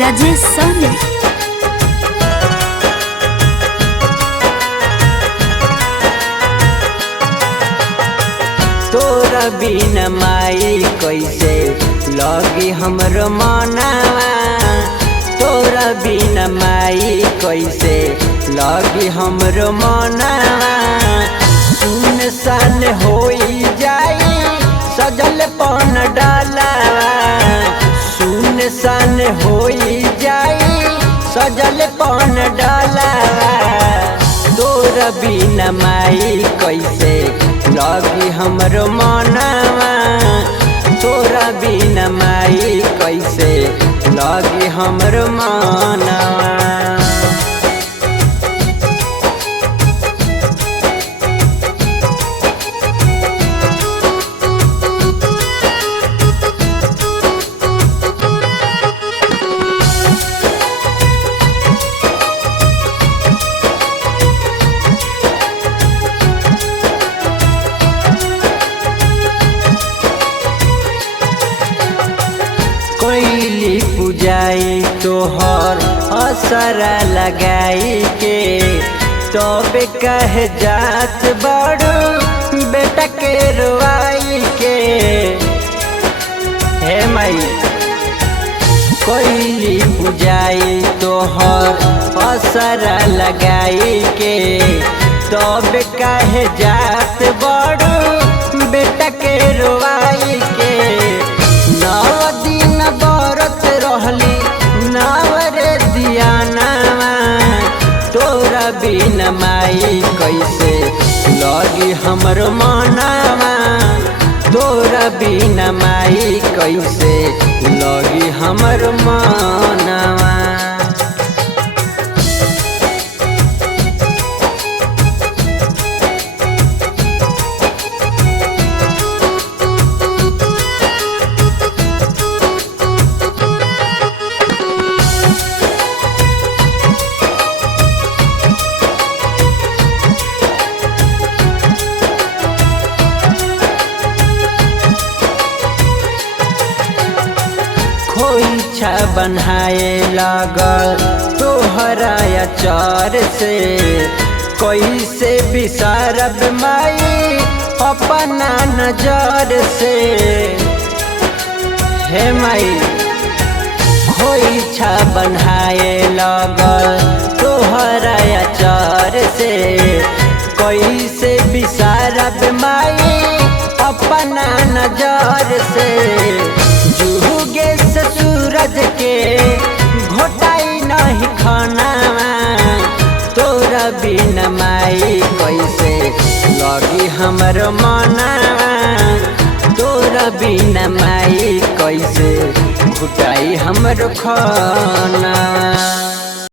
राजेश सोनी। तोरा बिन माई कैसे लगी हमरो मनावा, तोरा बिन माई कैसे लगी हमरो मनावा। सुनसान होई जाई सजल पन डालावा, सुनसान होई जाई सजल पन डालावा। तोरा बिन माई कैसे लगी हमरो मनावा, तोरा बिन माई कैसे लगी हमरो मनावा। कोइली पुजाई तोहर असरा लगाई के, तबे कहे जात बड़ू बेटा के रुआई के। हे माई कोइली पुजाई तोहर असरा लगाई के, तबे कहे जात बड़ू बेटा के रुआई के। नव दिन बरत रहली नावरे दियानावा, तोरा बिन माई कैसे लगी हमरो मनावा, तोरा बिन माई कैसे लगी हमरो मनावा। खोइछा बनाए लागल तोहरा अचार से, कैसे बिसारब माई अपना नजर से। हे माई खोइछा बनाए लागल तोहरा अचार से, कैसे बिसारब माई अपना नजर से। जुगे से सूरज के घोटाई नहीं खानावा, तोरा बिन माई कैसे लगी हमरो मनावा, तोरा बिन माई कैसे घोटाई हमरो खानावा।